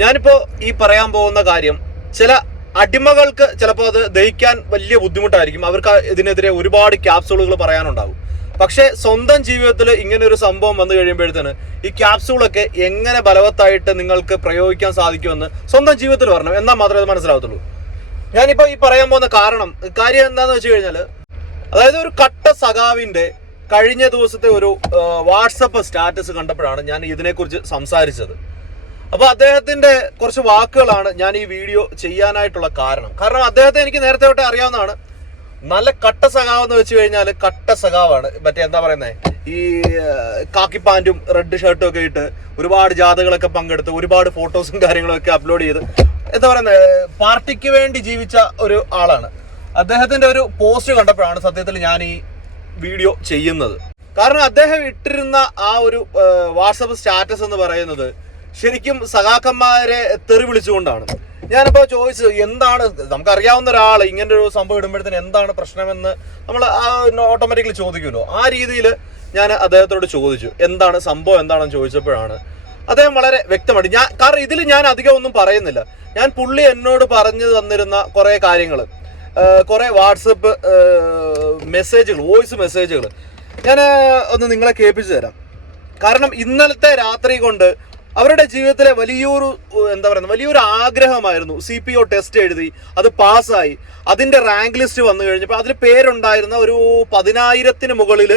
ഞാനിപ്പോ ഈ പറയാൻ പോകുന്ന കാര്യം ചില അടിമകൾക്ക് ചിലപ്പോൾ അത് ദഹിക്കാൻ വലിയ ബുദ്ധിമുട്ടായിരിക്കും. അവർക്ക് ഇതിനെതിരെ ഒരുപാട് ക്യാപ്സൂളുകൾ പറയാനുണ്ടാവും പക്ഷേ സ്വന്തം ജീവിതത്തിൽ ഇങ്ങനെ ഒരു സംഭവം വന്നു കഴിയുമ്പോഴത്തേന് ഈ ക്യാപ്സൂളൊക്കെ എങ്ങനെ ബലവത്തായിട്ട് നിങ്ങൾക്ക് പ്രയോഗിക്കാൻ സാധിക്കുമെന്ന് സ്വന്തം ജീവിതത്തിൽ പറഞ്ഞു എന്നാൽ മാത്രമേ അത് മനസ്സിലാവത്തുള്ളൂ. ഞാനിപ്പോ ഈ പറയാൻ പോകുന്ന കാരണം കാര്യം എന്താന്ന് വെച്ച് കഴിഞ്ഞാൽ അതായത് ഒരു കട്ട സഖാവിന്റെ കഴിഞ്ഞ ദിവസത്തെ ഒരു വാട്സപ്പ് സ്റ്റാറ്റസ് കണ്ടപ്പോഴാണ് ഞാൻ ഇതിനെക്കുറിച്ച് സംസാരിച്ചത്. അപ്പൊ അദ്ദേഹത്തിന്റെ കുറച്ച് വാക്കുകളാണ് ഞാൻ ഈ വീഡിയോ ചെയ്യാനായിട്ടുള്ള കാരണം. കാരണം അദ്ദേഹത്തെ എനിക്ക് നേരത്തെ തൊട്ടേ അറിയാവുന്നതാണ്. നല്ല കട്ട സഖാവ് എന്ന് വെച്ച് കഴിഞ്ഞാൽ കട്ട സഖാവാണ്. മറ്റേ എന്താ പറയുന്നത് ഈ കാക്കി പാന്റും റെഡ് ഷർട്ടും ഒക്കെ ഇട്ട് ഒരുപാട് ജാഥകളൊക്കെ പങ്കെടുത്ത് ഒരുപാട് ഫോട്ടോസും കാര്യങ്ങളും ഒക്കെ അപ്ലോഡ് ചെയ്ത് എന്താ പറയുന്നത് പാർട്ടിക്ക് വേണ്ടി ജീവിച്ച ഒരു ആളാണ്. അദ്ദേഹത്തിന്റെ ഒരു പോസ്റ്റ് കണ്ടപ്പോഴാണ് സത്യത്തിൽ ഞാൻ ഈ വീഡിയോ ചെയ്യുന്നത്. കാരണം അദ്ദേഹം ഇട്ടിരുന്ന ആ ഒരു വാട്സപ്പ് സ്റ്റാറ്റസ് എന്ന് പറയുന്നത് ശരിക്കും സഖാക്കന്മാരെ തെറി വിളിച്ചുകൊണ്ടാണ്. ഞാനിപ്പോ ചോദിച്ചത് എന്താണ് നമുക്കറിയാവുന്ന ഒരാൾ ഇങ്ങനെ ഒരു സംഭവം ഇടുമ്പോഴത്തേന് എന്താണ് പ്രശ്നമെന്ന് നമ്മൾ ഓട്ടോമാറ്റിക്കലി ചോദിക്കുമല്ലോ. ആ രീതിയിൽ ഞാൻ അദ്ദേഹത്തോട് ചോദിച്ചു എന്താണ് സംഭവം എന്താണെന്ന് ചോദിച്ചപ്പോഴാണ് അദ്ദേഹം വളരെ വ്യക്തമായിട്ട് ഞാൻ കാരണം ഇതിൽ ഞാൻ അധികം ഒന്നും പറയുന്നില്ല. ഞാൻ പുള്ളി എന്നോട് പറഞ്ഞു തന്നിരുന്ന കുറേ കാര്യങ്ങൾ കുറെ വാട്സപ്പ് മെസ്സേജുകൾ വോയിസ് മെസ്സേജുകൾ ഞാൻ ഒന്ന് നിങ്ങളെ കേൾപ്പിച്ചു തരാം. കാരണം ഇന്നലത്തെ രാത്രി കൊണ്ട് അവരുടെ ജീവിതത്തിലെ വലിയൊരു എന്താ പറയുന്നത് വലിയൊരു ആഗ്രഹമായിരുന്നു. സി പി ഒ ടെസ്റ്റ് എഴുതി അത് പാസ്സായി. അതിന്റെ റാങ്ക് ലിസ്റ്റ് വന്നു കഴിഞ്ഞപ്പോൾ അതിൽ പേരുണ്ടായിരുന്ന ഒരു പതിനായിരത്തിന് മുകളിൽ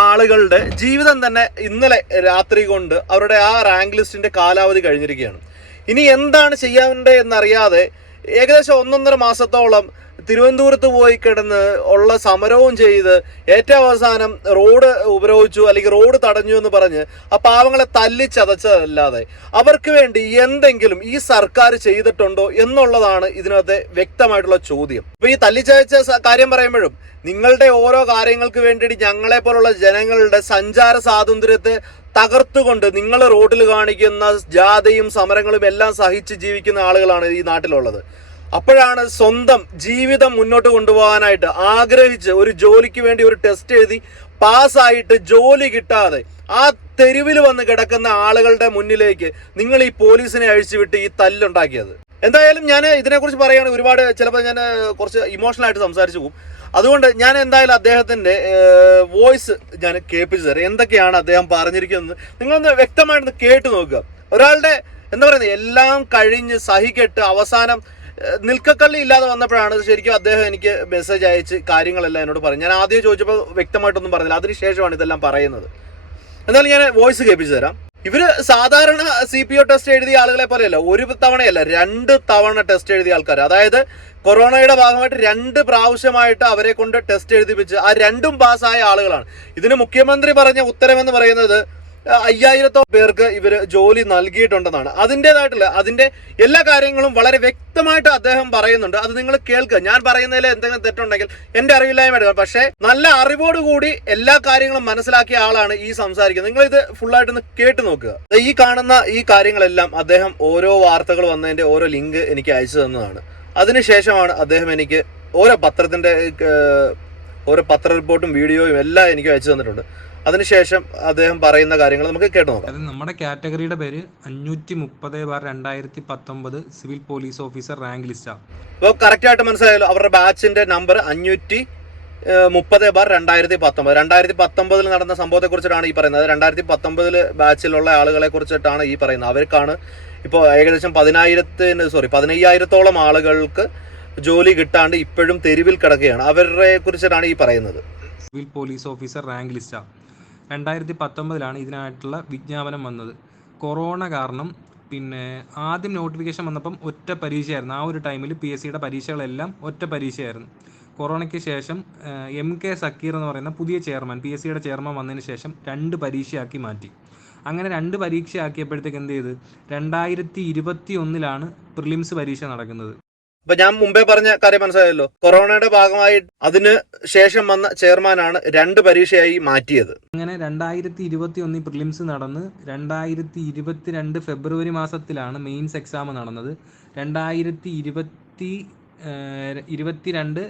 ആളുകളുടെ ജീവിതം തന്നെ ഇന്നലെ രാത്രി കൊണ്ട് അവരുടെ ആ റാങ്ക് ലിസ്റ്റിന്റെ കാലാവധി കഴിഞ്ഞിരിക്കുകയാണ്. ഇനി എന്താണ് ചെയ്യേണ്ടത് എന്നറിയാതെ ഏകദേശം ഒന്നൊന്നര മാസത്തോളം തിരുവനന്തപുരത്ത് പോയി കിടന്ന് ഉള്ള സമരവും ചെയ്ത് ഏറ്റവും അവസാനം റോഡ് ഉപരോധിച്ചു അല്ലെങ്കിൽ റോഡ് തടഞ്ഞു എന്ന് പറഞ്ഞ് ആ പാവങ്ങളെ തല്ലിച്ചതച്ചതല്ലാതെ അവർക്ക് വേണ്ടി എന്തെങ്കിലും ഈ സർക്കാർ ചെയ്തിട്ടുണ്ടോ എന്നുള്ളതാണ് ഇതിനകത്തെ വ്യക്തമായിട്ടുള്ള ചോദ്യം. അപ്പൊ ഈ തല്ലിച്ചതച്ച കാര്യം പറയുമ്പോഴും നിങ്ങളുടെ ഓരോ കാര്യങ്ങൾക്ക് വേണ്ടിയിട്ട് ഞങ്ങളെ പോലുള്ള ജനങ്ങളുടെ സഞ്ചാര സ്വാതന്ത്ര്യത്തെ തകർത്തുകൊണ്ട് നിങ്ങൾ റോഡിൽ കാണിക്കുന്ന ജാഥയും സമരങ്ങളും എല്ലാം സഹിച്ച് ജീവിക്കുന്ന ആളുകളാണ് ഈ നാട്ടിലുള്ളത്. അപ്പോഴാണ് സ്വന്തം ജീവിതം മുന്നോട്ട് കൊണ്ടുപോകാനായിട്ട് ആഗ്രഹിച്ച് ഒരു ജോലിക്ക് വേണ്ടി ഒരു ടെസ്റ്റ് എഴുതി പാസ്സായിട്ട് ജോലി കിട്ടാതെ ആ തെരുവിൽ വന്ന് കിടക്കുന്ന ആളുകളുടെ മുന്നിലേക്ക് നിങ്ങൾ ഈ പോലീസിനെ അഴിച്ചുവിട്ട് ഈ തല്ലുണ്ടാക്കിയത്. എന്തായാലും ഞാൻ ഇതിനെക്കുറിച്ച് പറയുകയാണെങ്കിൽ ഒരുപാട് ചിലപ്പോൾ ഞാൻ കുറച്ച് ഇമോഷണൽ ആയിട്ട് സംസാരിച്ചു പോകും. അതുകൊണ്ട് ഞാൻ എന്തായാലും അദ്ദേഹത്തിന്റെ വോയിസ് ഞാൻ കേൾപ്പിച്ചു തരാം. എന്തൊക്കെയാണ് അദ്ദേഹം പറഞ്ഞിരിക്കുന്നത്? നിങ്ങളൊന്ന് വ്യക്തമായിട്ടൊന്ന് കേട്ട് നോക്കുക. ഒരാളുടെ എന്താ പറയുന്നത് എല്ലാം കഴിഞ്ഞ് സഹിക്കെട്ട് അവസാനം നിൽക്കക്കള്ളി ഇല്ലാതെ വന്നപ്പോഴാണ് ശരിക്കും അദ്ദേഹം എനിക്ക് മെസ്സേജ് അയച്ച് കാര്യങ്ങളെല്ലാം എന്നോട് പറഞ്ഞു ഞാൻ ആദ്യം ചോദിച്ചപ്പോൾ വ്യക്തമായിട്ടൊന്നും പറഞ്ഞില്ല. അതിനുശേഷമാണ് ഇതെല്ലാം പറയുന്നത്. എന്നാലും ഞാൻ വോയിസ് കേൾപ്പിച്ചു തരാം. ഇവർ സാധാരണ സി പി ഒ ടെസ്റ്റ് എഴുതിയ ആളുകളെ പോലെയല്ല ഒരു തവണയല്ല രണ്ട് തവണ ടെസ്റ്റ് എഴുതിയ ആൾക്കാർ അതായത് കൊറോണയുടെ ഭാഗമായിട്ട് രണ്ട് പ്രാവശ്യമായിട്ട് അവരെ കൊണ്ട് ടെസ്റ്റ് എഴുതിപ്പിച്ച് ആ രണ്ടും പാസ്സായ ആളുകളാണ്. ഇതിന് മുഖ്യമന്ത്രി പറഞ്ഞ ഉത്തരവെന്ന് പറയുന്നത് ആ, അയ്യായിരത്തോളം പേർക്ക് ഇവർ ജോലി നൽകിയിട്ടുണ്ടെന്നാണ്. അതിന്റെതായിട്ടുള്ള അതിന്റെ എല്ലാ കാര്യങ്ങളും വളരെ വ്യക്തമായിട്ട് അദ്ദേഹം പറയുന്നുണ്ട്. അത് നിങ്ങൾ കേൾക്കുക. ഞാൻ പറയുന്നതിൽ എന്തെങ്കിലും തെറ്റുണ്ടെങ്കിൽ എന്റെ അറിവില്ലായ്മ എടുക്കുക. പക്ഷേ നല്ല അറിവോടുകൂടി എല്ലാ കാര്യങ്ങളും മനസ്സിലാക്കിയ ആളാണ് ഈ സംസാരിക്കുന്നത്. നിങ്ങൾ ഇത് ഫുള്ളായിട്ടൊന്ന് കേട്ട് നോക്കുക. ഈ കാണുന്ന ഈ കാര്യങ്ങളെല്ലാം അദ്ദേഹം ഓരോ വാർത്തകൾ വന്നതിന്റെ ഓരോ ലിങ്ക് എനിക്ക് അയച്ചു തന്നതാണ്. അതിനുശേഷമാണ് അദ്ദേഹം എനിക്ക് ഓരോ പത്രത്തിന്റെ ഓരോ പത്ര റിപ്പോർട്ടും വീഡിയോയും എല്ലാം എനിക്ക് അയച്ചു തന്നിട്ടുണ്ട്. അതിനുശേഷം അദ്ദേഹം പറയുന്ന കാര്യങ്ങൾ നമുക്ക് കേട്ടു നോക്കാം. അത് നമ്മുടെ കാറ്റഗറിയുടെ പേര് അഞ്ഞൂറ്റി മുപ്പത് ബാർ രണ്ടായിരത്തി പത്തൊമ്പത് സിവിൽ പോലീസ് ഓഫീസർ റാങ്ക് ലിസ്റ്റാണ് അപ്പോൾ കറക്റ്റ് ആയിട്ട് മനസ്സിലായല്ലോ അവരുടെ ബാച്ചിന്റെ നമ്പർ അഞ്ഞൂറ്റി മുപ്പത് ബാർ രണ്ടായിരത്തി പത്തൊമ്പത് രണ്ടായിരത്തി പത്തൊമ്പതിൽ നടന്ന സംഭവത്തെ കുറിച്ചിട്ടാണ് ഈ പറയുന്നത്. രണ്ടായിരത്തി പത്തൊമ്പതിൽ ബാച്ചിലുള്ള ആളുകളെ കുറിച്ചിട്ടാണ് ഈ പറയുന്നത്. അവർക്കാണ് ഇപ്പോൾ ഏകദേശം പതിനായിരത്തിന് സോറി പതിനയ്യായിരത്തോളം ആളുകൾക്ക് ജോലി കിട്ടാണ്ട് ഇപ്പോഴും തെരുവിൽ കിടക്കുകയാണ്. അവരെ കുറിച്ചിട്ടാണ് ഈ പറയുന്നത്. സിവിൽ പോലീസ് ഓഫീസർ റാങ്ക് ലിസ്റ്റാണ് രണ്ടായിരത്തി പത്തൊമ്പതിലാണ് ഇതിനായിട്ടുള്ള വിജ്ഞാപനം വന്നത്. കൊറോണ കാരണം പിന്നെ ആദ്യം നോട്ടിഫിക്കേഷൻ വന്നപ്പം ഒറ്റ പരീക്ഷയായിരുന്നു. ആ ഒരു ടൈമിൽ പി എസ് സിയുടെ പരീക്ഷകളെല്ലാം ഒറ്റ പരീക്ഷയായിരുന്നു. കൊറോണയ്ക്ക് ശേഷം എം കെ സക്കീർ എന്ന് പറയുന്ന പുതിയ ചെയർമാൻ പി എസ് സിയുടെ ചെയർമാൻ വന്നതിന് ശേഷം രണ്ട് പരീക്ഷയാക്കി മാറ്റി. അങ്ങനെ രണ്ട് പരീക്ഷയാക്കിയപ്പോഴത്തേക്ക് എന്ത് ചെയ്ത്? രണ്ടായിരത്തി ഇരുപത്തി ഒന്നിലാണ് പ്രിലിംസ് പരീക്ഷ നടക്കുന്നത്. അപ്പൊ ഞാൻ മുമ്പേ പറഞ്ഞ കാര്യം മനസ്സിലായല്ലോ. കൊറോണയുടെ ഭാഗമായി അതിന് ശേഷം വന്ന ചെയർമാനാണ് രണ്ട് പരീക്ഷയായി മാറ്റിയത്. അങ്ങനെ രണ്ടായിരത്തി ഇരുപത്തി ഒന്നിൽ പ്രിലിംസ് നടന്ന് രണ്ടായിരത്തി ഇരുപത്തിരണ്ട് ഫെബ്രുവരി മാസത്തിലാണ് മെയിൻസ് എക്സാം നടന്നത്. രണ്ടായിരത്തി ഇരുപത്തി ഇരുപത്തിരണ്ട്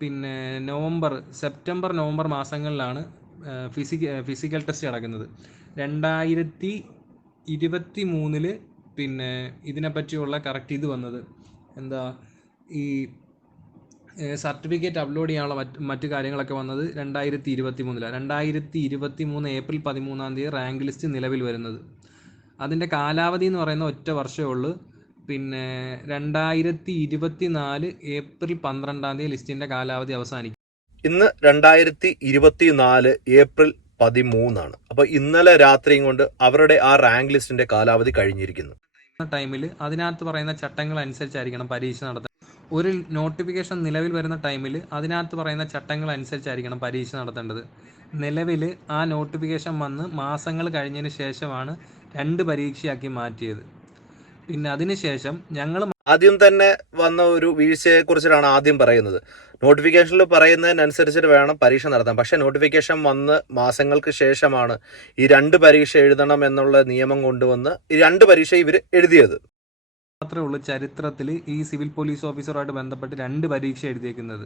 പിന്നെ നവംബർ സെപ്റ്റംബർ നവംബർ മാസങ്ങളിലാണ് ഫിസിക്ക ഫിസിക്കൽ ടെസ്റ്റ് നടക്കുന്നത്. രണ്ടായിരത്തി ഇരുപത്തി മൂന്നിൽ പിന്നെ ഇതിനെപ്പറ്റിയുള്ള കറക്റ്റ് ഇത് വന്നത്. എന്താ ഈ സർട്ടിഫിക്കറ്റ് അപ്ലോഡ് ചെയ്യാനുള്ള മറ്റ് മറ്റു കാര്യങ്ങളൊക്കെ വന്നത് രണ്ടായിരത്തി ഇരുപത്തി മൂന്നിലാണ് രണ്ടായിരത്തി ഇരുപത്തി മൂന്ന് ഏപ്രിൽ പതിമൂന്നാം തീയതി റാങ്ക് ലിസ്റ്റ് നിലവിൽ വരുന്നത്. അതിന്റെ കാലാവധി എന്ന് പറയുന്ന ഒറ്റ വർഷമേ ഉള്ളൂ. പിന്നെ രണ്ടായിരത്തി ഇരുപത്തി നാല് ഏപ്രിൽ പന്ത്രണ്ടാം തീയതി ലിസ്റ്റിന്റെ കാലാവധി അവസാനിക്കും. ഇന്ന് രണ്ടായിരത്തി ഇരുപത്തി നാല് ഏപ്രിൽ പതിമൂന്നാണ്. അപ്പൊ ഇന്നലെ രാത്രിയും കൊണ്ട് അവരുടെ ആ റാങ്ക് ലിസ്റ്റിന്റെ കാലാവധി കഴിഞ്ഞിരിക്കുന്നു. ടൈമിൽ അതിനകത്ത് പറയുന്ന ചട്ടങ്ങൾ അനുസരിച്ചായിരിക്കണം പരീക്ഷ നടത്തുന്നത് ഒരു നോട്ടിഫിക്കേഷൻ നിലവിൽ വരുന്ന ടൈമിൽ അതിനകത്ത് പറയുന്ന ചട്ടങ്ങൾ അനുസരിച്ചായിരിക്കണം പരീക്ഷ നടത്തേണ്ടത്. നിലവിൽ ആ നോട്ടിഫിക്കേഷൻ വന്ന് മാസങ്ങൾ കഴിഞ്ഞതിന് ശേഷമാണ് രണ്ട് പരീക്ഷയാക്കി മാറ്റിയത്. പിന്നെ അതിനുശേഷം ഞങ്ങൾ ആദ്യം തന്നെ വന്ന ഒരു വീഴ്ചയെ കുറിച്ചിട്ടാണ് ആദ്യം പറയുന്നത്. നോട്ടിഫിക്കേഷനിൽ പറയുന്നതിനനുസരിച്ചിട്ട് വേണം പരീക്ഷ നടത്താൻ. പക്ഷേ നോട്ടിഫിക്കേഷൻ വന്ന് മാസങ്ങൾക്ക് ശേഷമാണ് ഈ രണ്ട് പരീക്ഷ എഴുതണം എന്നുള്ള നിയമം കൊണ്ടുവന്ന് ഈ രണ്ട് പരീക്ഷ ഇവർ എഴുതിയത്. മാത്രമേ ഉള്ളൂ ചരിത്രത്തിൽ ഈ സിവിൽ പോലീസ് ഓഫീസറുമായിട്ട് ബന്ധപ്പെട്ട് രണ്ട് പരീക്ഷ എഴുതിയേക്കുന്നത്.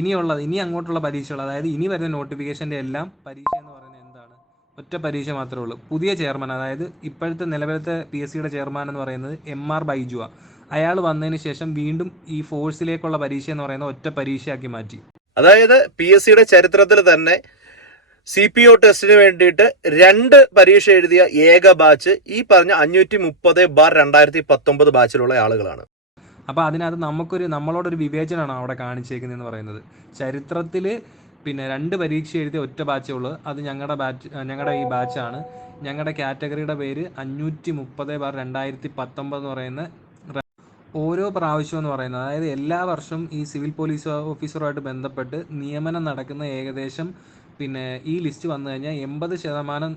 ഇനിയുള്ളത് ഇനി അങ്ങോട്ടുള്ള പരീക്ഷകൾ അതായത് ഇനി വരുന്ന നോട്ടിഫിക്കേഷന്റെ എല്ലാം പരീക്ഷ എന്ന് പറയുന്നത് ഒറ്റ പരീക്ഷ മാത്രമേ ഉള്ളൂ. പുതിയ ചെയർമാൻ അതായത് ഇപ്പോഴത്തെ നിലവിലത്തെ പി എസ് സിയുടെ ചെയർമാൻ എന്ന് പറയുന്നത് എം ആർ ബൈജുവ. അയാൾ വന്നതിന് ശേഷം വീണ്ടും ഈ ഫോഴ്സിലേക്കുള്ള പരീക്ഷ എന്ന് പറയുന്നത് ഒറ്റ പരീക്ഷയാക്കി മാറ്റി. അതായത് പി എസ് സിയുടെ ചരിത്രത്തിൽ തന്നെ സി പി ഒ ടെസ്റ്റിന് വേണ്ടിയിട്ട് രണ്ട് പരീക്ഷ എഴുതിയ ഏക ബാച്ച് ഈ പറഞ്ഞ അഞ്ഞൂറ്റി മുപ്പത് ബാർ രണ്ടായിരത്തി പത്തൊമ്പത് ബാച്ചിലുള്ള ആളുകളാണ്. അപ്പോൾ അതിനകത്ത് നമുക്കൊരു നമ്മളോടൊരു വിവേചനമാണ് അവിടെ കാണിച്ചേക്കുന്നതെന്ന് പറയുന്നത്. ചരിത്രത്തിൽ പിന്നെ രണ്ട് പരീക്ഷ എഴുതിയ ഒറ്റ ബാച്ചേ ഉള്ളൂ. അത് ഞങ്ങളുടെ ബാച്ച് ഞങ്ങളുടെ ഈ ബാച്ചാണ് ഞങ്ങളുടെ കാറ്റഗറിയുടെ പേര് അഞ്ഞൂറ്റി മുപ്പത് ബാർ രണ്ടായിരത്തി പത്തൊമ്പത് എന്ന് പറയുന്ന ഓരോ പ്രാവശ്യം എന്ന് പറയുന്നത്. അതായത് എല്ലാ വർഷവും ഈ സിവിൽ പോലീസ് ഓഫീസറുമായിട്ട് ബന്ധപ്പെട്ട് നിയമനം നടക്കുന്ന ഏകദേശം പിന്നെ ഈ ലിസ്റ്റ് വന്നു കഴിഞ്ഞാൽ എൺപത് ശതമാനം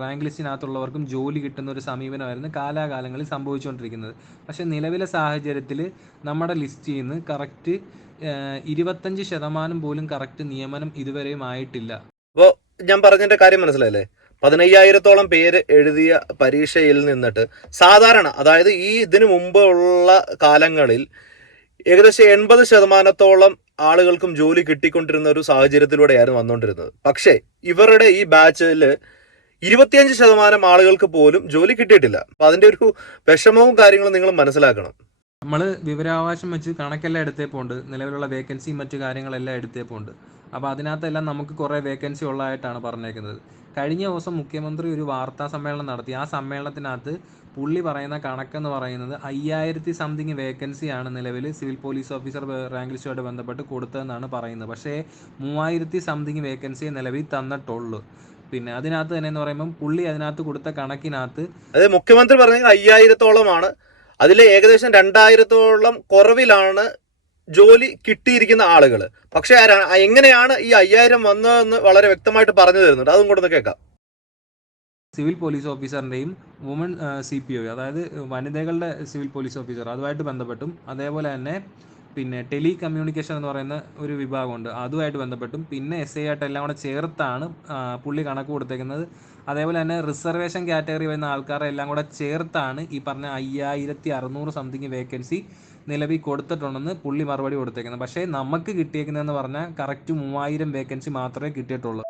റാങ്ക് ലിസ്റ്റിനകത്തുള്ളവർക്കും ജോലി കിട്ടുന്ന ഒരു സമീപനമായിരുന്നു കാലാകാലങ്ങളിൽ സംഭവിച്ചുകൊണ്ടിരിക്കുന്നത്. പക്ഷേ നിലവിലെ സാഹചര്യത്തിൽ നമ്മുടെ ലിസ്റ്റിൽ നിന്ന് കറക്റ്റ് ഇരുപത്തഞ്ച് ശതമാനം പോലും കറക്റ്റ് നിയമനം ഇതുവരെയും ആയിട്ടില്ല. അപ്പോൾ ഞാൻ പറഞ്ഞതിന്റെ കാര്യം മനസ്സിലായില്ലേ? പതിനയ്യായിരത്തോളം പേര് എഴുതിയ പരീക്ഷയിൽ നിന്നിട്ട് സാധാരണ അതായത് ഈ ഇതിനു മുമ്പ് ഉള്ള കാലങ്ങളിൽ ഏകദേശം എൺപത് ശതമാനത്തോളം ആളുകൾക്കും ജോലി കിട്ടിക്കൊണ്ടിരുന്ന ഒരു സാഹചര്യത്തിലൂടെയായിരുന്നു വന്നുകൊണ്ടിരുന്നത് പക്ഷേ ഇവരുടെ ഈ ബാച്ചിൽ ഇരുപത്തിയഞ്ച് ശതമാനം ആളുകൾക്ക് പോലും ജോലി കിട്ടിയിട്ടില്ല. അപ്പൊ അതിന്റെ ഒരു വിഷമവും കാര്യങ്ങളും നിങ്ങൾ മനസ്സിലാക്കണം. നമ്മൾ വിവരാവകാശം വെച്ച് കണക്കെല്ലാം എടുത്തേ പോണ്ട്. നിലവിലുള്ള വേക്കൻസിയും മറ്റു കാര്യങ്ങളെല്ലാം എടുത്തേ പോണ്ട്. അപ്പോൾ അതിനകത്തെല്ലാം നമുക്ക് കുറേ വേക്കൻസി ഉള്ളതായിട്ടാണ് പറഞ്ഞേക്കുന്നത്. കഴിഞ്ഞ ദിവസം മുഖ്യമന്ത്രി ഒരു വാർത്താ സമ്മേളനം നടത്തി. ആ സമ്മേളനത്തിനകത്ത് പുള്ളി പറയുന്ന കണക്കെന്ന് പറയുന്നത് അയ്യായിരത്തി സംതിങ് വേക്കൻസിയാണ് നിലവിൽ സിവിൽ പോലീസ് ഓഫീസർ റാങ്ക് ലിസ്റ്റുമായിട്ട് ബന്ധപ്പെട്ട് കൊടുത്തതെന്നാണ് പറയുന്നത്. പക്ഷേ മൂവായിരത്തി സംതിങ് വേക്കൻസിയെ നിലവിൽ തന്നിട്ടുള്ളൂ. പിന്നെ അതിനകത്ത് തന്നെ എന്ന് പറയുമ്പോൾ പുള്ളി അതിനകത്ത് കൊടുത്ത കണക്കിനകത്ത് അതെ മുഖ്യമന്ത്രി പറഞ്ഞത് അയ്യായിരത്തോളമാണ്. അതിൽ ഏകദേശം രണ്ടായിരത്തോളം കുറവിലാണ് ജോലി കിട്ടിയിരിക്കുന്ന ആളുകൾ പക്ഷേ എങ്ങനെയാണ് ഈ അയ്യായിരം വന്നതെന്ന് വളരെ വ്യക്തമായിട്ട് പറഞ്ഞു തരുന്നുണ്ട്. അതും കൂടെ കേൾക്കാം. സിവിൽ പോലീസ് ഓഫീസറിന്റെയും വുമൺ സി പി ഒ അതായത് വനിതകളുടെ സിവിൽ പോലീസ് ഓഫീസർ അതുമായിട്ട് ബന്ധപ്പെട്ടും അതേപോലെ തന്നെ പിന്നെ ടെലി കമ്മ്യൂണിക്കേഷൻ എന്ന് പറയുന്ന ഒരു വിഭാഗമുണ്ട്. അതുമായിട്ട് ബന്ധപ്പെട്ടും. പിന്നെ എസ് ഐ ആയിട്ട് എല്ലാം കൂടെ ചേർത്താണ് പുള്ളി കണക്ക് കൊടുത്തേക്കുന്നത്. അതേപോലെ തന്നെ റിസർവേഷൻ കാറ്റഗറി വരുന്ന ആൾക്കാരെ എല്ലാം കൂടെ ചേർത്താണ് ഈ പറഞ്ഞ അയ്യായിരത്തി അറുന്നൂറ് സംതിങ് വേക്കൻസി നിലവിൽ കൊടുത്തിട്ടുണ്ടെന്ന് പുള്ളി മറുപടി കൊടുത്തേക്കുന്നത്. പക്ഷേ നമുക്ക് കിട്ടിയേക്കുന്നതെന്ന് പറഞ്ഞാൽ കറക്റ്റ് മൂവായിരം വേക്കൻസി മാത്രമേ കിട്ടിയിട്ടുള്ളൂ.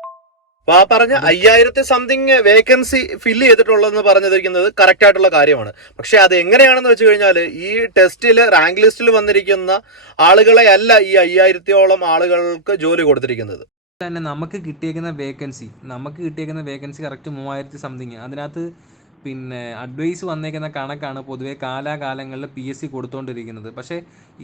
ആ പറഞ്ഞ അയ്യായിരത്തി സംതിങ് വേക്കൻസി ഫില്ല് ചെയ്തിട്ടുള്ളതെന്ന് പറഞ്ഞിരിക്കുന്നത് കറക്റ്റ് ആയിട്ടുള്ള കാര്യമാണ്. പക്ഷെ അത് എങ്ങനെയാണെന്ന് വെച്ച് കഴിഞ്ഞാൽ ഈ ടെസ്റ്റിൽ റാങ്ക് ലിസ്റ്റിൽ വന്നിരിക്കുന്ന ആളുകളെ അല്ല ഈ അയ്യായിരത്തിയോളം ആളുകൾക്ക് ജോലി കൊടുത്തിരിക്കുന്നത്. തന്നെ നമുക്ക് കിട്ടിയേക്കുന്ന വേക്കൻസി നമുക്ക് കിട്ടിയേക്കുന്ന വേക്കൻസി കറക്റ്റ് മൂവായിരത്തി സംതിങ് അതിനകത്ത് പിന്നെ അഡ്വൈസ് വന്നേക്കുന്ന കണക്കാണ് പൊതുവെ കാലാകാലങ്ങളിൽ പി എസ് സി കൊടുത്തുകൊണ്ടിരിക്കുന്നത് പക്ഷേ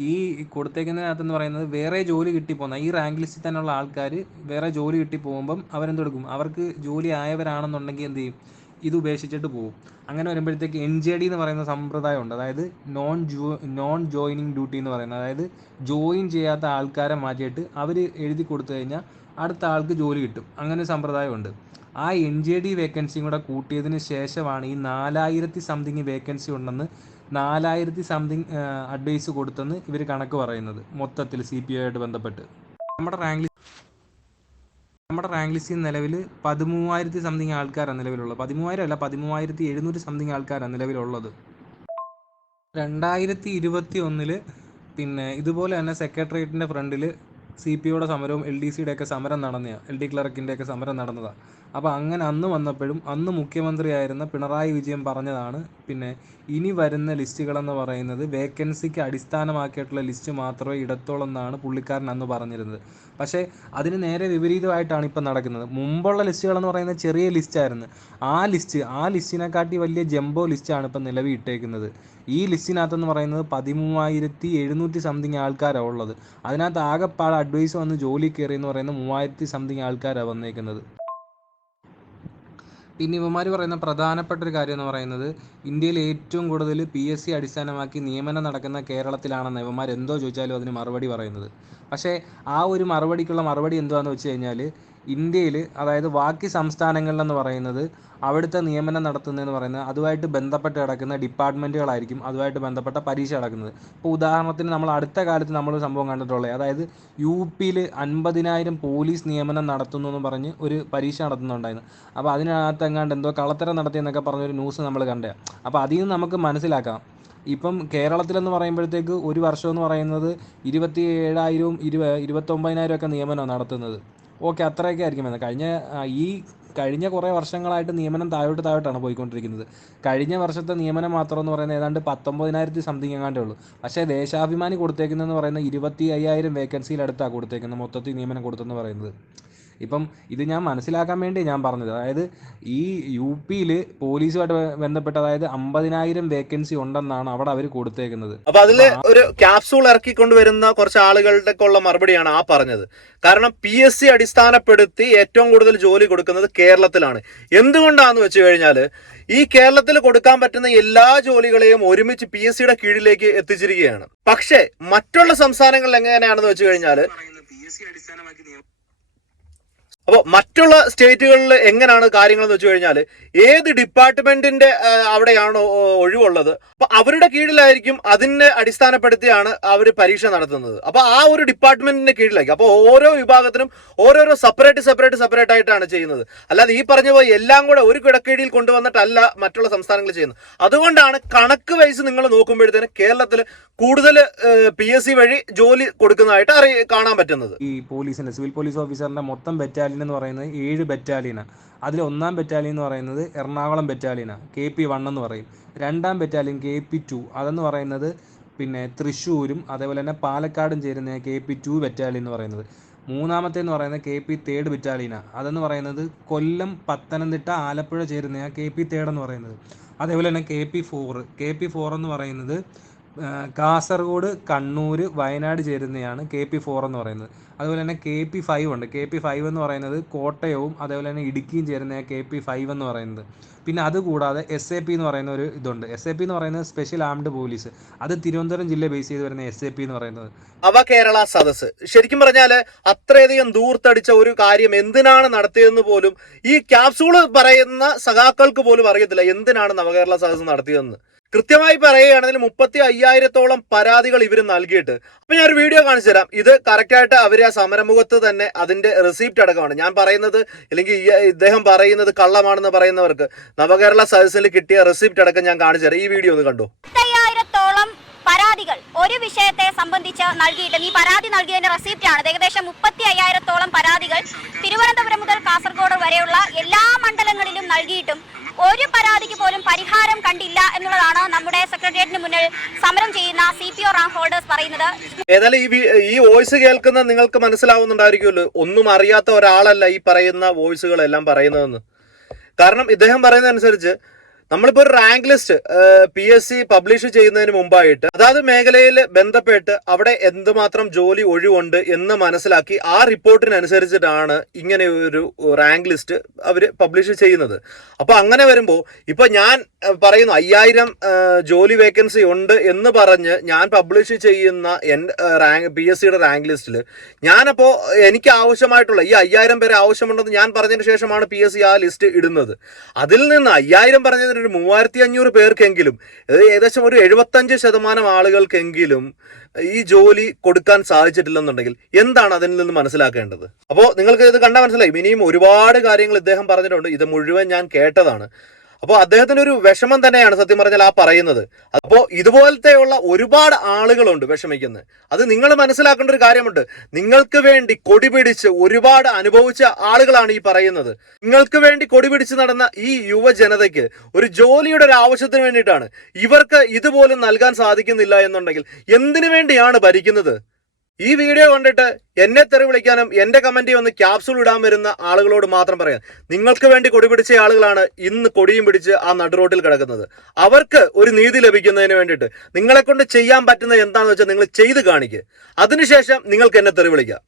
ഈ കൊടുത്തേക്കുന്നതിനകത്തെന്ന് പറയുന്നത് വേറെ ജോലി കിട്ടിപ്പോകുന്ന ഈ റാങ്ക് ലിസ്റ്റിൽ തന്നെയുള്ള ആൾക്കാർ വേറെ ജോലി കിട്ടി പോകുമ്പം അവരെന്തെടുക്കും? അവർക്ക് ജോലി ആയവരാണെന്നുണ്ടെങ്കിൽ എന്ത് ചെയ്യും? ഇത് ഉപേക്ഷിച്ചിട്ട് പോകും. അങ്ങനെ വരുമ്പോഴത്തേക്ക് എൻ ജെ ഡി എന്ന് പറയുന്ന സമ്പ്രദായമുണ്ട്. അതായത് non jo non joining duty എന്ന് പറയുന്നത്. അതായത് ജോയിൻ ചെയ്യാത്ത ആൾക്കാരെ മാറ്റിയിട്ട് അവർ എഴുതി കൊടുത്തു കഴിഞ്ഞാൽ അടുത്ത ആൾക്ക് ജോലി കിട്ടും. അങ്ങനെ സമ്പ്രദായമുണ്ട്. ആ എൻ ജെ ഡി വേക്കൻസിയും കൂടെ കൂട്ടിയതിന് ശേഷമാണ് ഈ നാലായിരത്തി സംതിങ് വേക്കൻസി ഉണ്ടെന്ന് നാലായിരത്തി സംതിങ് അഡ്വൈസ് കൊടുത്തെന്ന് ഇവർ കണക്ക് പറയുന്നത്. മൊത്തത്തിൽ സി പി ആയിട്ട് ബന്ധപ്പെട്ട്. നമ്മുടെ റാങ്ക് നമ്മുടെ റാങ്ക് ലിസ്റ്റിൽ നിലവിൽ പതിമൂവായിരത്തി സംതിങ് ആൾക്കാരാണ് നിലവിലുള്ളത്. പതിമൂവായിരം അല്ല പതിമൂവായിരത്തി എഴുന്നൂറ് സംതിങ് ആൾക്കാരാണ് നിലവിലുള്ളത്. രണ്ടായിരത്തി ഇരുപത്തി ഒന്നിൽ പിന്നെ ഇതുപോലെ തന്നെ സെക്രട്ടേറിയറ്റിന്റെ ഫ്രണ്ടിൽ സി പി ഒയുടെ സമരവും എൽ ഡി സിയുടെ ഒക്കെ സമരം നടന്നതാണ് എൽ ഡി ക്ലർക്കിന്റെ ഒക്കെ സമരം നടന്നതാണ് അപ്പോൾ അങ്ങനെ അന്ന് വന്നപ്പോഴും അന്ന് മുഖ്യമന്ത്രിയായിരുന്ന പിണറായി വിജയൻ പറഞ്ഞതാണ് പിന്നെ ഇനി വരുന്ന ലിസ്റ്റുകളെന്ന് പറയുന്നത് വേക്കൻസിക്ക് അടിസ്ഥാനമാക്കിയിട്ടുള്ള ലിസ്റ്റ് മാത്രമേ ഇടത്തോളം എന്നാണ് പുള്ളിക്കാരൻ അന്ന് പറഞ്ഞിരുന്നത്. പക്ഷേ അതിന് നേരെ വിപരീതമായിട്ടാണ് ഇപ്പം നടക്കുന്നത്. മുമ്പുള്ള ലിസ്റ്റുകളെന്ന് പറയുന്ന ചെറിയ ലിസ്റ്റായിരുന്നു. ആ ലിസ്റ്റ് ആ ലിസ്റ്റിനെക്കാട്ടി വലിയ ജംബോ ലിസ്റ്റാണ് ഇപ്പം നിലവിൽ ഇട്ടേക്കുന്നത്. ഈ ലിസ്റ്റിനകത്തെന്ന് പറയുന്നത് പതിമൂവായിരത്തി എഴുന്നൂറ്റി സംതിങ് ആൾക്കാരാണ് ഉള്ളത്. അതിനകത്ത് ആകെപ്പാട് അഡ്വൈസ് വന്ന് ജോലി കയറി എന്ന് പറയുന്ന മൂവായിരത്തി സംതിങ് ആൾക്കാരാണ് വന്നേക്കുന്നത്. പിന്നെ ഇവന്മാർ പറയുന്ന പ്രധാനപ്പെട്ട ഒരു കാര്യം എന്ന് പറയുന്നത് ഇന്ത്യയിൽ ഏറ്റവും കൂടുതൽ പി എസ് സി അടിസ്ഥാനമാക്കി നിയമനം നടക്കുന്ന കേരളത്തിലാണെന്ന് ഇവന്മാർ എന്തോ ചോദിച്ചാലും അതിന് മറുപടി പറയുന്നത്. പക്ഷേ ആ ഒരു മറുപടിക്കുള്ള മറുപടി എന്താണെന്ന് വെച്ച് കഴിഞ്ഞാൽ ഇന്ത്യയിൽ അതായത് ബാക്കി സംസ്ഥാനങ്ങളിലെന്ന് പറയുന്നത് അവിടുത്തെ നിയമനം നടത്തുന്നതെന്ന് പറയുന്നത് അതുമായിട്ട് ബന്ധപ്പെട്ട് കിടക്കുന്ന ഡിപ്പാർട്ട്മെന്റുകളായിരിക്കും അതുമായിട്ട് ബന്ധപ്പെട്ട പരീക്ഷ നടക്കുന്നത്. ഇപ്പോൾ ഉദാഹരണത്തിന് നമ്മൾ അടുത്ത കാലത്ത് നമ്മൾ സംഭവം കണ്ടിട്ടുള്ളത് അതായത് യു പിയിൽ അൻപതിനായിരം പോലീസ് നിയമനം നടത്തുന്നു എന്ന് പറഞ്ഞ് ഒരു പരീക്ഷ നടത്തുന്നുണ്ടായിരുന്നു. അപ്പോൾ അതിനകത്ത് എങ്ങാണ്ട് എന്തോ കള്ളത്തരം നടത്തിയെന്നൊക്കെ പറഞ്ഞൊരു ന്യൂസ് നമ്മൾ കണ്ടേ. അപ്പോൾ അതിൽ നിന്ന് നമുക്ക് മനസ്സിലാക്കാം. ഇപ്പം കേരളത്തിലെന്ന് പറയുമ്പോഴത്തേക്ക് ഒരു വർഷം എന്ന് പറയുന്നത് ഇരുപത്തി ഏഴായിരവും ഇരുപ ഇരുപത്തൊമ്പതിനായിരം ഒക്കെ നിയമനമാണ് നടത്തുന്നത്. ഓക്കെ അത്രയൊക്കെ ആയിരിക്കും വരുന്നത്. കഴിഞ്ഞ ഈ കഴിഞ്ഞ കുറേ വർഷങ്ങളായിട്ട് നിയമനം താഴോട്ട് താഴോട്ടാണ് പോയിക്കൊണ്ടിരിക്കുന്നത്. കഴിഞ്ഞ വർഷത്തെ നിയമനം മാത്രം എന്ന് പറയുന്നത് ഏതാണ്ട് പത്തൊമ്പതിനായിരത്തി സംതിങ് എങ്ങാണ്ടേ ഉള്ളൂ. പക്ഷേ ദേശാഭിമാനി കൊടുത്തേക്കുന്നതെന്ന് പറയുന്നത് ഇരുപത്തി അയ്യായിരം വേക്കൻസിയിലടുത്താണ് കൊടുത്തേക്കുന്നത് മൊത്തത്തിൽ നിയമനം കൊടുത്തെന്ന് പറയുന്നത്. ഇപ്പം ഇത് ഞാൻ മനസ്സിലാക്കാൻ വേണ്ടി ഞാൻ പറഞ്ഞത്. അതായത് ഈ യു പിയിൽ പോലീസുമായിട്ട് ബന്ധപ്പെട്ട അതായത് അമ്പതിനായിരം വേക്കൻസി ഉണ്ടെന്നാണ് അവിടെ അവർ കൊടുത്തേക്കുന്നത്. അപ്പൊ അതിൽ ഒരു ക്യാപ്സൂൾ ഇറക്കിക്കൊണ്ട് വരുന്ന കുറച്ച് ആളുകളുടെ ഉള്ള മറുപടിയാണ് ആ പറഞ്ഞത്. കാരണം പി എസ് സി അടിസ്ഥാനപ്പെടുത്തി ഏറ്റവും കൂടുതൽ ജോലി കൊടുക്കുന്നത് കേരളത്തിലാണ്. എന്തുകൊണ്ടാന്ന് വെച്ച് കഴിഞ്ഞാൽ ഈ കേരളത്തിൽ കൊടുക്കാൻ പറ്റുന്ന എല്ലാ ജോലികളെയും ഒരുമിച്ച് പി എസ് സിയുടെ കീഴിലേക്ക് എത്തിച്ചിരിക്കുകയാണ്. പക്ഷേ മറ്റുള്ള സംസ്ഥാനങ്ങളിൽ എങ്ങനെയാണെന്ന് വെച്ച് കഴിഞ്ഞാൽ അപ്പോൾ മറ്റുള്ള സ്റ്റേറ്റുകളിൽ എങ്ങനെയാണ് കാര്യങ്ങൾ എന്ന് വെച്ച് കഴിഞ്ഞാൽ ഏത് ഡിപ്പാർട്ട്മെന്റിന്റെ അവിടെയാണ് ഒഴിവുള്ളത് അപ്പൊ അവരുടെ കീഴിലായിരിക്കും അതിനെ അടിസ്ഥാനപ്പെടുത്തിയാണ് അവർ പരീക്ഷ നടത്തുന്നത്. അപ്പോൾ ആ ഒരു ഡിപ്പാർട്ട്മെന്റിന്റെ കീഴിലായിരിക്കും. അപ്പോൾ ഓരോ വിഭാഗത്തിനും ഓരോരോ സെപ്പറേറ്റ് സെപ്പറേറ്റ് സെപ്പറേറ്റ് ആയിട്ടാണ് ചെയ്യുന്നത്. അല്ലാതെ ഈ പറഞ്ഞ പോലെ എല്ലാം കൂടെ ഒരു കിടക്കീഴിൽ കൊണ്ടുവന്നിട്ടല്ല മറ്റുള്ള സംസ്ഥാനങ്ങൾ ചെയ്യുന്നത്. അതുകൊണ്ടാണ് കണക്ക് വൈസ് നിങ്ങൾ നോക്കുമ്പോഴത്തേന് കേരളത്തിൽ കൂടുതൽ പി എസ് സി വഴി ജോലി കൊടുക്കുന്നതായിട്ട് അറി കാണാൻ പറ്റുന്നത്. ഈ പോലീസിന്റെ സിവിൽ പോലീസ് ഓഫീസറിന്റെ മൊത്തം ബറ്റാലിയൻ എന്ന് പറയുന്നത് ഏഴ് ബറ്റാലിയനാണ് അതിൽ ഒന്നാം ബറ്റാലിയൻ എന്ന് പറയുന്നത് എറണാകുളം ബറ്റാലിയനാണ് കെ പി വൺ എന്ന് പറയും. രണ്ടാം ബറ്റാലിയൻ കെ പി ടു അതെന്ന് പറയുന്നത് പിന്നെ തൃശ്ശൂരും അതേപോലെ തന്നെ പാലക്കാടും ചേരുന്ന കെ പി ടു ബറ്റാലിയൻ എന്ന് പറയുന്നത്. മൂന്നാമത്തെ എന്ന് പറയുന്നത് കെ പി തേർഡ് ബറ്റാലിയനാണ് അതെന്ന് പറയുന്നത് കൊല്ലം പത്തനംതിട്ട ആലപ്പുഴ ചേരുന്ന കെ പി തേർഡ് എന്ന് പറയുന്നത്. അതേപോലെ തന്നെ K P four K P four എന്ന് പറയുന്നത് കാസർഗോഡ് കണ്ണൂർ വയനാട് ചേരുന്നതാണ് കെ പി ഫോർ എന്ന് പറയുന്നത്. അതുപോലെ തന്നെ കെ പി ഫൈവ് ഉണ്ട്. കെ പി ഫൈവ് എന്ന് പറയുന്നത് കോട്ടയവും അതേപോലെ തന്നെ ഇടുക്കിയും ചേരുന്ന കെ പി ഫൈവ് എന്ന് പറയുന്നത്. പിന്നെ അതുകൂടാതെ എസ് എ പി എന്ന് പറയുന്ന ഒരു ഇതുണ്ട്. എസ് എ പി എന്ന് പറയുന്നത് സ്പെഷ്യൽ ആംഡ് പോലീസ് അത് തിരുവനന്തപുരം ജില്ല ബേസ് ചെയ്ത് വരുന്ന എസ് എ പി എന്ന് പറയുന്നത്. അവ കേരള സദസ് ശരിക്കും പറഞ്ഞാൽ അത്രയധികം ദൂർത്തടിച്ച ഒരു കാര്യം എന്തിനാണ് നടത്തിയതെന്ന് പോലും ഈ ക്യാപ്സൂൾ പറയുന്ന സഖാക്കൾക്ക് പോലും അറിയത്തില്ല. എന്തിനാണ് നവകേരള സദസ് നടത്തിയതെന്ന്. കൃത്യമായി പറയുകയാണെങ്കിൽ മുപ്പത്തി അയ്യായിരത്തോളം പരാതികൾ ഇവർ നൽകിയിട്ട്. അപ്പൊ ഞാൻ ഒരു വീഡിയോ കാണിച്ചു തരാം. ഇത് കറക്റ്റായിട്ട് അവർ ആ സമരമുഖത്ത് തന്നെ അതിന്റെ റിസീപ്റ്റ് അടക്കമാണ്. ഞാൻ പറയുന്നത് അല്ലെങ്കിൽ ഇദ്ദേഹം പറയുന്നത് കള്ളമാണെന്ന് പറയുന്നവർക്ക് നവകേരള സദസ്സിൽ കിട്ടിയ റിസീപ്റ്റ് അടക്കം ഞാൻ കാണിച്ചു തരാം. ഈ വീഡിയോ ഒന്ന് കണ്ടു. പരാതികൾ ഒരു വിഷയത്തെ സംബന്ധിച്ച് നൽകിയിട്ടും ഈ പരാതി നൽകിയതിന്റെ റെസിപ്റ്റ് ആണ്. ഏകദേശം മുപ്പത്തി അയ്യായിരത്തോളം പരാതികൾ തിരുവനന്തപുരം മുതൽ കാസർഗോഡ് വരെയുള്ള എല്ലാ മണ്ഡലങ്ങളിലും നൽകിയിട്ടും ഒരു പരാതിക്ക് പോലും പരിഹാരം കണ്ടില്ല എന്നുള്ളതാണ് നമ്മുടെ സെക്രട്ടേറിയറ്റിന് മുന്നിൽ സമരം ചെയ്യുന്ന C P O rank holders പറയുന്നത്. ഏതായാലും ഈ ഈ വോയിസ് കേൾക്കുന്ന നിങ്ങൾക്ക് മനസ്സിലാവുന്നുണ്ടായിരിക്കുമല്ലോ. ഒന്നും അറിയാത്ത ഒരാളല്ല ഈ പറയുന്ന വോയിസുകളെല്ലാം പറയുന്നതെന്ന്. കാരണം ഇദ്ദേഹം പറയുന്നതനുസരിച്ച് നമ്മളിപ്പോൾ ഒരു rank list P S C publish ചെയ്യുന്നതിന് മുമ്പായിട്ട് അതാത് മേഖലയിൽ ബന്ധപ്പെട്ട് അവിടെ എന്തുമാത്രം ജോലി ഒഴിവുണ്ട് എന്ന് മനസ്സിലാക്കി ആ റിപ്പോർട്ടിനനുസരിച്ചിട്ടാണ് ഇങ്ങനെ ഒരു റാങ്ക് ലിസ്റ്റ് അവർ പബ്ലിഷ് ചെയ്യുന്നത്. അപ്പോൾ അങ്ങനെ വരുമ്പോൾ ഇപ്പോൾ ഞാൻ പറയുന്നു അയ്യായിരം ജോലി വേക്കൻസി ഉണ്ട് എന്ന് പറഞ്ഞ് ഞാൻ പബ്ലിഷ് ചെയ്യുന്ന എൻ റാങ്ക് പി എസ് സിയുടെ റാങ്ക് ലിസ്റ്റിൽ ഞാനപ്പോൾ എനിക്ക് ആവശ്യമായിട്ടുള്ള ഈ അയ്യായിരം പേരെ ആവശ്യമുണ്ടെന്ന് ഞാൻ പറഞ്ഞതിന് ശേഷമാണ് പി എസ് സി ആ ലിസ്റ്റ് ഇടുന്നത്. അതിൽ നിന്ന് അയ്യായിരം പറഞ്ഞതിന് ഒരു മൂവായിരത്തി അഞ്ഞൂറ് പേർക്കെങ്കിലും ഏകദേശം ഒരു എഴുപത്തഞ്ച് ശതമാനം ആളുകൾക്കെങ്കിലും ഈ ജോലി കൊടുക്കാൻ സാധിച്ചിട്ടില്ലെന്നുണ്ടെങ്കിൽ എന്താണ് അതിൽ നിന്ന് മനസ്സിലാക്കേണ്ടത്? അപ്പോൾ നിങ്ങൾക്ക് ഇത് കണ്ടാൽ മനസ്സിലായി. ഇനിയും ഒരുപാട് കാര്യങ്ങൾ ഇദ്ദേഹം പറഞ്ഞിട്ടുണ്ട്. ഇത് മുഴുവൻ ഞാൻ കേട്ടതാണ്. അപ്പോൾ അദ്ദേഹത്തിന് ഒരു വിഷമം തന്നെയാണ് സത്യം പറഞ്ഞാൽ ആ പറയുന്നത്. അപ്പോൾ ഇതുപോലത്തെയുള്ള ഒരുപാട് ആളുകളുണ്ട് വിഷമിക്കുന്നത്. അത് നിങ്ങൾ മനസ്സിലാക്കേണ്ട ഒരു കാര്യമുണ്ട്. നിങ്ങൾക്ക് വേണ്ടി കൊടി പിടിച്ച് ഒരുപാട് അനുഭവിച്ച ആളുകളാണ് ഈ പറയുന്നത്. നിങ്ങൾക്ക് വേണ്ടി കൊടി പിടിച്ച് നടന്ന ഈ യുവജനതയ്ക്ക് ഒരു ജോലിയുടെ ഒരു ആവശ്യത്തിന് വേണ്ടിയിട്ടാണ് ഇവർക്ക് ഇതുപോലും നൽകാൻ സാധിക്കുന്നില്ല എന്നുണ്ടെങ്കിൽ എന്തിനു വേണ്ടിയാണ് ഭരിക്കുന്നത്? ഈ വീഡിയോ കണ്ടിട്ട് എന്നെ തെറി വിളിക്കാനും എന്റെ കമന്റിൽ വന്ന് ക്യാപ്സൂൾ ഇടാൻ വരുന്ന ആളുകളോട് മാത്രം പറയാം. നിങ്ങൾക്ക് വേണ്ടി കൊടി പിടിച്ച ആളുകളാണ് ഇന്ന് കൊടിയും പിടിച്ച് ആ നടുറോട്ടിൽ കിടക്കുന്നത്. അവർക്ക് ഒരു നീതി ലഭിക്കുന്നതിന് വേണ്ടിയിട്ട് നിങ്ങളെ കൊണ്ട് ചെയ്യാൻ പറ്റുന്ന എന്താണെന്ന് വെച്ചാൽ നിങ്ങൾ ചെയ്ത് കാണിക്കുക അതിനുശേഷം നിങ്ങൾക്ക് എന്നെ തെറി വിളിക്കാം.